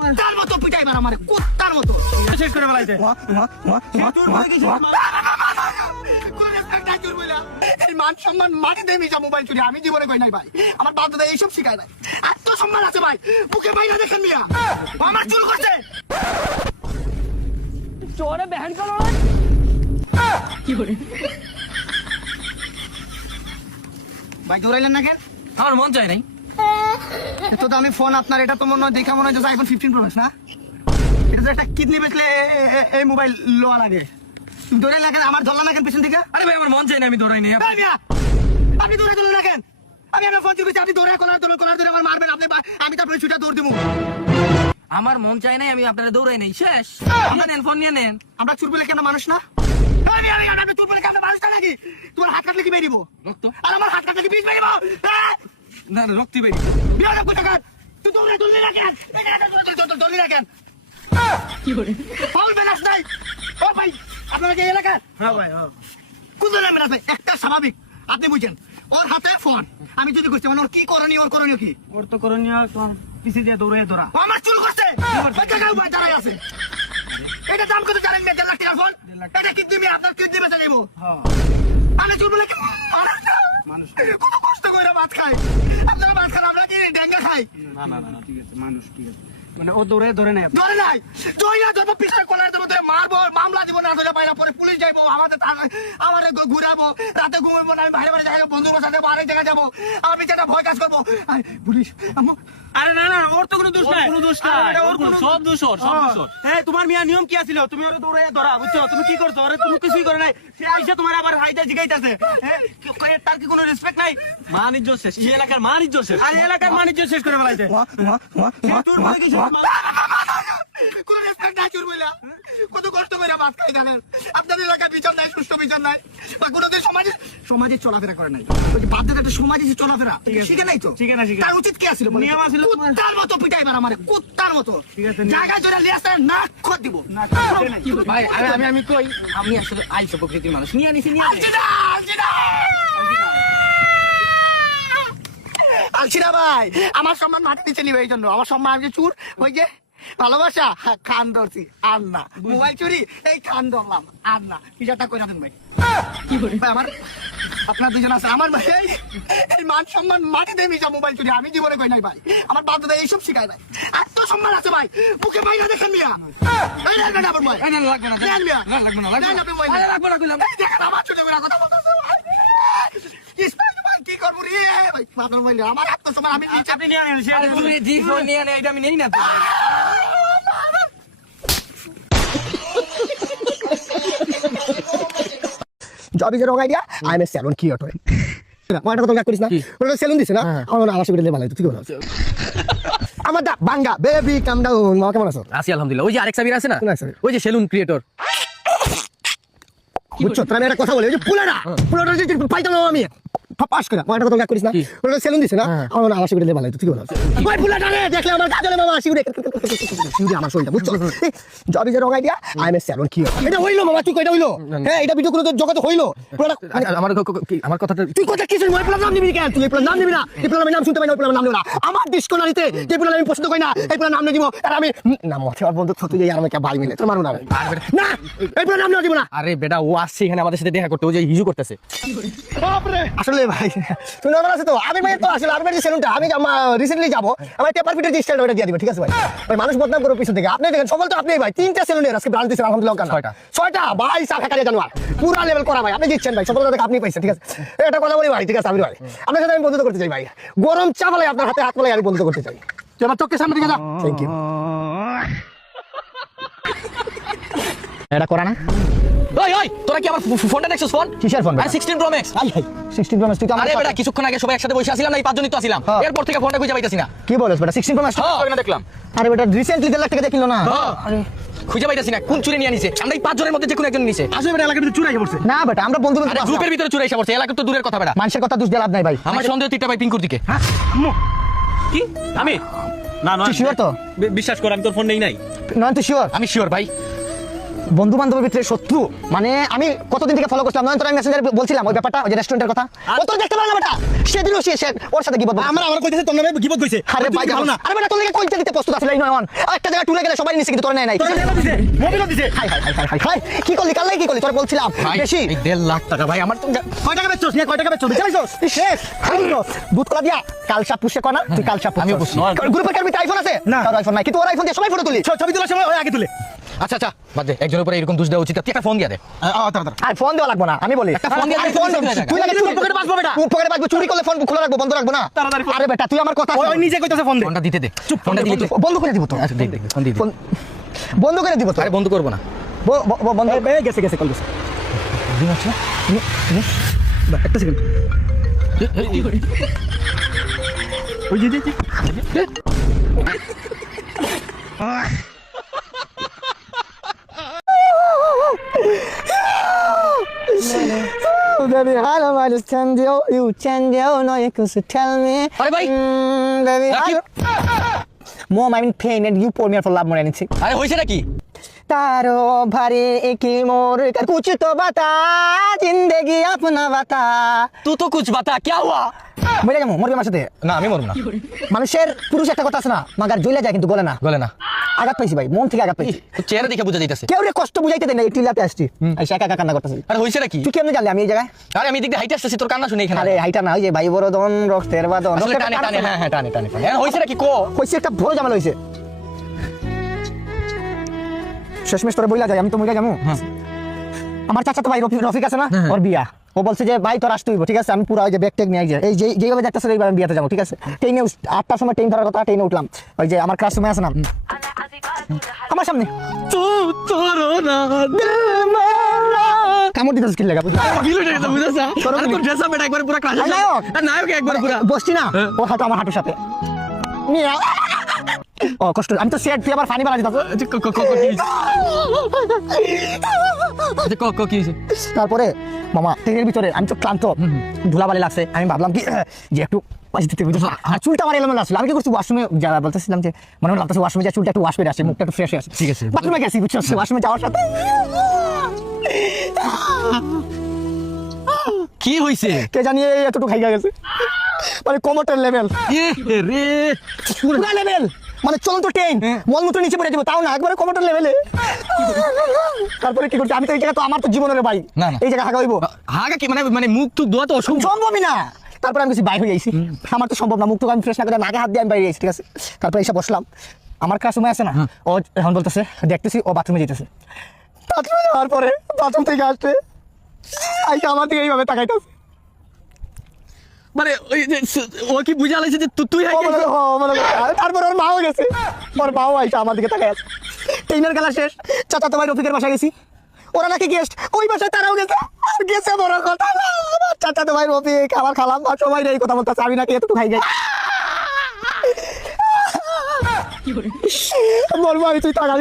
কুত্তার মতো পিটাই মার আমারে, কুত্তার মতো শেষ করে ফেলাইছে। এই মান সম্মান মাটি দিয়ে মিশা মোবাইল চুরি আমি জীবনে কই নাই ভাই। আমার বাধ্যতা এইসব শিখায় নাই। আত্মসম্মান আছে ভাই, মুখে বাইরে দেখেন মিয়া আমার চুল করছে। চোরে বহন করো কি করে ভাই দৌড়াইলেন না কেন? আমার মন চাই নাই। এত দামি ফোন আপনার, এটা তো মনে হয় দেখা মনে হয় যে আইফোন 15 প্রো ম্যাক্স না? এটা তো একটা কিডনি বেচলে এই মোবাইল লোয়া লাগে। তুমি দৌড়াইলে না কেন? আমার ধরলা না কেন পেছন থেকে? আরে ভাই আমার মন চাই না, আমি দৌড়াই নাই। এই মিয়া, আপনি দৌড়াই দিলেন না কেন? আমি আমার ফোন চুরি, আপনি দৌড়াই কলার ধরে আমার মারবেন, আপনি আমি তারপরে ছুটা দৌড় দিব। আমার মন চাই নাই, আমি আপনারা দৌড়াই নাই। শেষ। নিয়ে নেন ফোন, নিয়ে নেন। আমরা চুর বলে কেন মানুষ না? আমি চুর বলে কেন মানুষ না নাকি? তোমার হাত কাটলে কি বেরিব? রক্ত? আর আমার হাত কাটলে কি বীজ বেরিব? না না, রক্তই বেরি। বিয়ার কোথা কাট? তুই দৌড়লি না কেন? দৌড়লি না কেন? কি করে ফাউল ব্যালেন্স নাই। ও ভাই, আপনারা কি এলাকা? হ্যাঁ ভাই, কুদরে ব্যালেন্স ভাই, একটা স্বাভাবিক। আপনি বুঝেন, ওর হাতে ফোন। আমি যদি করছি মানে ওর কি করণীয়, ওর করণীয় কি? ওর তো করণীয় পিছে দিয়ে দৌড়ে ধরা। ও আমার চুল করছে। ওই জায়গায় ভাই দাঁড়াই আছে। এটা দাম কত জানেন? 1.5 লাখ টাকার ফোন। এটা কিডনি দিয়ে আপনার কিডনি বেচে দেবো। আমি চুল বলে কি মানুষ না? কত কষ্ট করে ভাত খাই। আপনারা ভাত খান, আমরা কি ডেঙ্গা খাই? না না না, ঠিক আছে, মানুষ ঠিক আছে। মানে ও দৌড়ে ধরে নাই। ধরে নাই, দইরা ধরবো, পিছনে কলার দেবো, ধরে মারবো, মামলা দিব, না ধরে বাইরে পরে পুলিশ যাইবো, আমাদের ঘুরাবো, রাতে ঘুমাবো না, আমি বাইরে বাইরে যাবো, বন্ধুর সাথে আরেক জায়গায় যাবো, আমার পিছনে ভয় কাজ করবো। পুলিশ আরে না না, ওর তো কোনো দোষ নাই। কোনো দোষ নাই, ওর কোনো সব দোষ ওর, সব দোষ ওর। হ্যাঁ, তোমার মিয়া নিয়ম কি আছিল? তুমি ওরে দৌড়ে ধরা, বুঝছো? তুমি কি করছো? ওরে তুমি কিছুই করে নাই। সে আইসা তোমার আবার হাইটা জিগাইতাছে। হ্যাঁ, তার কি কোনো রেসপেক্ট নাই? বাণিজ্য শেষ, এই এলাকার বাণিজ্য শেষ। আর এলাকার বাণিজ্য শেষ করে ফেলাইছে। তোর বলে কিছু কোন রেসপেক্ট নাই চুর বইলা। কত কষ্ট করে ভাত খাই জানেন? আপনার এলাকায় বিচার নাই, সুষ্ঠু বিচার নাই, বা কোনোদিন সমাজে চলাফেরা করে নাই। ওই যে বাধ্যতা একটা সমাজে যে চলাফেরা শিখে নাই তো। শিখে না, শিখে না। তার উচিত কি আছিল? নিয়ম আছিল তোমার। কুত্তার মতো পিটাই মার আমারে, কুত্তার মতো। ঠিক আছে, জায়গায় ধরে লিয়ে আসতে নাক খত দিব। ভাই আমি কই, আমি আসলে আইসো প্রকৃতির মানুষ। নিয়ে নিছি, নিয়ে আলছিনা, আলছিনা। আলছিনা ভাই, আমার সম্মান মাটি নিচে নিবে এই জন্য। আমার সম্মান, আমি যে চুর, ওই যে ভালোবাসা খান ধরছি আর না, মোবাইল চুরি এই খান ধরলাম আর না। বিচারটা করে দেন ভাই। কি করে ভাই আমার, আপনার দুজন আছে, আমার ভাই এই মান সম্মান মাটি দিয়ে মিশা মোবাইল চুরি আমি জীবনে কই নাই ভাই। আমার বাধ্যতা এইসব শিখায় নাই। আত্মসম্মান আছে ভাই, মুখে বাইরে দেখেন মিয়া। এই নেন ভাই আমার মোবাইল। লাগবে না, নেন মিয়া। লাগবে না, লাগবে নেন না। আপনি মোবাইল। আরে লাগবে না কইলাম। এই দেখেন আমার ছোট করে কথা বলতেছে ভাই। কি করবো রে ভাই? আপনার মোবাইল আমার আত্মসম্মান আমি নিচে। আপনি নিয়ে নেন। আরে তুমি জি ফোন নিয়ে নেন, এটা আমি নেই না তো। Job is a wrong idea. I am a salon creator. ওটা তো করিস না, ওটা সেলুন দিছে না, আমার আশা করি ভালো হতো। তুই কেমন আছিস? আমার দা বাঙ্গা বেবি কাম ডাউন। মা কেমন আছো? আছি আলহামদুলিল্লাহ। ওই যে আরেক সাবির আছে না, কোন আরেক সাবির? ওই যে সেলুন ক্রিয়েটর। বুঝছো, তাহলে একটা কথা বলি, ওই যে পুলাটা যে পাইতাম আমি পাস করে, ওটা তো করিস না, ওটা সেলুন দিছে না, আমার আশা করি ভালো হতো। তুই কেমন আছিস? ওই পুলাটা রে দেখলে আমার গাজলে মামা শিউরে শিউরে আমার শরীরটা, বুঝছো? Job is a wrong idea, I M A salon creator. এটা হইলো মামা, তুই কইটা হইলো? হ্যাঁ, এটা ভিডিও করে জগতে হইলো। আমার কথাটা তুই কথা কিছু নয়, প্লাস নাম নিবি কেন? তুই প্লাস নাম নিবি না, এই প্লাস নাম শুনতে পাই না, প্লাস নাম নিবি না। আমার ডিসকোনারিতে এই প্লাস আমি পছন্দ করি না, এই প্লাস নাম নিয়ে দিব। আর আমি নাম আছে আর বন্ধু তুই আর আমাকে ভাই মিলে তোর মারু না না, এই প্লাস নাম নিয়ে দিব না। আরে বেটা, ও আসছে এখানে আমাদের সাথে দেখা করতে, ও যে হিজু করতেছে। বাপরে, আসলে ভাই তুই নরমাল আছে তো। আমি ভাই তো আসলে আমি সেলুনটা আমি রিসেন্টলি যাব, আমার টেপার ফিটের যে স্টাইলটা ওটা দিয়ে দিব, ঠিক আছে ভাই? ভাই মানুষ বদনাম করো পিছন থেকে। আপনি দেখেন সফল তো আপনি ভাই, 3টা সেলুনের আজকে ব্রাঞ্চ দিয়েছেন আলহামদুলিল্লাহ। 6টা ভাই, শাখা কারিয়া জানোয়ার পুরা লেভেল করা ভাই, আপনি দিচ্ছেন ভাই, সফলতা থেকে আপনি পাইছেন, ঠিক আছে? এটা কথা বলি ভাই, ঠিক আছে? আমি ভাই আপনার সাথে আমি বন্ধুত্ব করতে চাই ভাই, গরম চা বলে আপনার হাতে হাত বলে আমি বন্ধুত্ব করতে চাই। তুই আমার চোখের সামনে দিকে যা। Thank you. এটা করা না। ওই ওই, তোরা কি আমার ফোনটা দেখছিস? ফোন কিসের ফোন? আরে 16 প্রো ম্যাক্স। আই হাই 16 প্রো ম্যাক্স। তুই তো আরে বেটা, কিছুক্ষণ আগে সবাই একসাথে বসে আছিলাম না, এই পাঁচজনই তো আছিলাম। এরপর থেকে ফোনটা খুঁজে পাইতাছি না। কি বলিস বেটা? 16 প্রো ম্যাক্স ওখানে দেখলাম। আরে বেটা রিসেন্টলি 1.5 লাখ টাকা দিয়ে কিনলো না? আরে খুঁজে পাইতাছি না, কোন চুরি নিয়ে নিছে? আমরা এই পাঁচজনের মধ্যে যে কোনো একজন নিছে। আসলে বেটা এলাকার ভিতরে চুরাই পড়ছে। না বেটা, আমরা বন্ধু আরে গ্রুপের ভিতরে চুরি এসে পড়ছে, এলাকার তো দূরের কথা বেটা। মানুষের কথা দোষ দিয়ে লাভ নাই ভাই। আমার সন্দেহ তিনটা ভাই পিঙ্কুর দিকে। হ্যাঁ আম্মু কি? আমি না না, তুই শিওর তো? বিশ্বাস কর, আমি তোর ফোন নেই নাই। নয় তুই শিওর? আমি শিওর ভাই। বন্ধু বান্ধবের ভিতরে শত্রু মানে আমি কতদিন থেকে ফলো করছিলাম নয়ন মেসেঞ্জারে বলছিলাম ওই ব্যাপারটা ওই যে রেস্টুরেন্টের কথা ও তো দেখতে পারে না বেটা সেদিনও সে ওর সাথে গিবত আমার কইতেছে তোর নামে গিবত কইছে আরে ভাই ভালো না আরে বেটা তোর লাগে কইতে দিতে প্রস্তুত আছিস নয়ন একটা জায়গা টুলে গেলে সবাই নিছে কিন্তু তোর নেয় নাই তোর নামে দিছে মোবিল দিছে high high high high high কি করলি কাল কি করলি তোর বলছিলাম বেশি 1.5 লাখ টাকা ভাই আমার তো কয় টাকা বেচছস নিয়ে কয় টাকা বেচছস বেচাইছস শেষ দুধ কলা দিয়া কালসা পুষে কনা তুই কালসা আমিও পুষি। গ্রুপের কার আইফোন আছে না। তোর আইফোন নাই কিন্তু ওর আইফোন দিয়ে সবাই ফটো তুলি ছবি তোলার সময় ওই আগে তুলে আচ্ছা আচ্ছা বাদ দে একজনের উপরে এরকম দোষ দেওয়া উচিত তুই একটা ফোন দিয়ে দে তাড়াতাড়ি আর ফোন দেওয়া লাগবে না আমি বলি একটা ফোন দিয়ে দে, ফোন চুরি করে তুই লাগে চুরি পকেটে বাঁচবো বেটা। পকেটে বাঁচবো চুরি করলে ফোন খোলা রাখবো বন্ধ রাখবো না তাড়াতাড়ি ফোন। আরে বেটা তুই আমার কথা ওই নিজে কইতাছে ফোন দে ফোনটা দিতে দে ফোনটা দিলে তুই বন্ধ করে দিব তো আচ্ছা দে ফোন দিয়ে দে ফোন বন্ধ করে দিব তো আরে বন্ধ করবো না বন্ধ গেছে গেছে কল গেছে একটা সেকেন্ড ওই যে Baby, I don't understand you. You change you, no, you could tell me. আরে ভাই Baby, Rakib. Mom, I'm in pain and you pour me out for love more than anything. আরে হইছে নাকি तारो भरे एक ही मोर कर कुछ तो बता जिंदगी अपना बता তুই তো কুছ বাতা কি হুয়া মরে যাবো মরবে আমার সাথে না আমি মরব না মানুষের পুরুষ একটা কথা আছে না মাগার জ্বলে যায় কিন্তু গলে না গলে না আঘাত পাইছি ভাই মন থেকে আঘাত পাইছি তোর চেহারা দেখে বুঝা যাইতাছে কেউ রে কষ্ট বুঝাইতে দেয় না এই টিলাতে আসছি এসে একা একা কান্না করতেছি আরে হইছে নাকি তুই কেমনে জানলি আমি এই জায়গায় আরে আমি দিক দিয়ে হাইটে আসতেছি তোর কান্না শুনে এখানে আরে হাইটা না ওই যে ভাই বড় দন রক্তের বাদন আসলে টানে টানে হ্যাঁ হ্যাঁ টানে টানে টানে হইছে নাকি কো হয়েছে একটা বড় ঝামেলা হয়েছে শেষমেশ তোরা বইলা যায় আমি তো মরে যাবো আমার চাচা তো ভাই রফিক আছে না ওর বিয়া ও বলছে যে ভাই তোর আসতে হইব ঠিক আছে আমি পুরো ওই যে ব্যাগ টেক নিয়ে যাই এই যেভাবে দেখতেছে এইবার আমি বিয়াতে যাবো ঠিক আছে ট্রেনে 8টার সময় ট্রেন ধরার কথা ট্রেনে উঠলাম ওই যে আমার ক্লাস সময় আছে না আমার সামনে কামড় দিতেছিস কি লাগা বুঝলি বসছি না ও হাঁটো আমার হাঁটুর সাথে মিয়া। ও কষ্ট আমি তো সেট তুই আবার ফানি বানা দিতাস তারপরে মামা ট্রেনের ভিতরে আমি তো ক্লান্ত ধুলাবালি লাগছে আমি ভাবলাম কি যে একটু পাশ দিতে আর চুলটা আমার এলোমেলো আসলো আমি কি করছি ওয়াশরুমে যারা বলতেছিলাম যে মনে মনে লাগতেছে ওয়াশরুমে যা চুলটা একটু ওয়াশ করে আসে মুখটা একটু ফ্রেশ হয়ে আসে ঠিক আছে। বাথরুমে গেছি বুঝছো ওয়াশরুমে যাওয়ার সাথে কি হইছে কে জানিয়ে এতটুকু খাইয়া গেছে মানে কোমরটার লেভেল রে পুরা লেভেল মানে চলন্ত ট্রেন মলমূত্র নিচে পড়ে যাবো তাও না একবারে কোমরটার লেভেলে তারপরে কি করছি আমি তো এই জায়গা তো আমার তো জীবনের ভাই না, না। এই জায়গা হাগা হইব হাগা কি মানে মানে মুখ টুক ধোয়া তো অসম্ভব সম্ভবই না তারপরে আমি কিছু বাইরে হয়ে যাইছি আমার তো সম্ভব না মুখ তো আমি ফ্রেশ না করে নাকে হাত দিয়ে আমি বাইরে যাইছি ঠিক আছে তারপরে এসে বসলাম আমার কাছে সময় আছে না ও এখন বলতেছে দেখতেছি ও বাথরুমে যেতেছে বাথরুমে যাওয়ার পরে বাথরুম থেকে আসতে আইসা আমার দিকে এইভাবে তাকাইতেছে মানে ওই যে ও কি বুঝা লাইছে যে তুই তারপর ওর মাও গেছে ওর মাও আইসা আমার দিকে তাকাই আছে ট্রেনের খেলা শেষ চাচা তোমার রফিকের বাসায় গেছি ওরা নাকি গেস্ট ওই বাসায় তারাও গেছে আর গেছে বড় কথা না আমার চাচা তোমার রফিক আমার খালাম আর সবাই এই কথা বলতেছে আমি নাকি এতটুকু খাই যাই বলবো আমি তুই তাকাই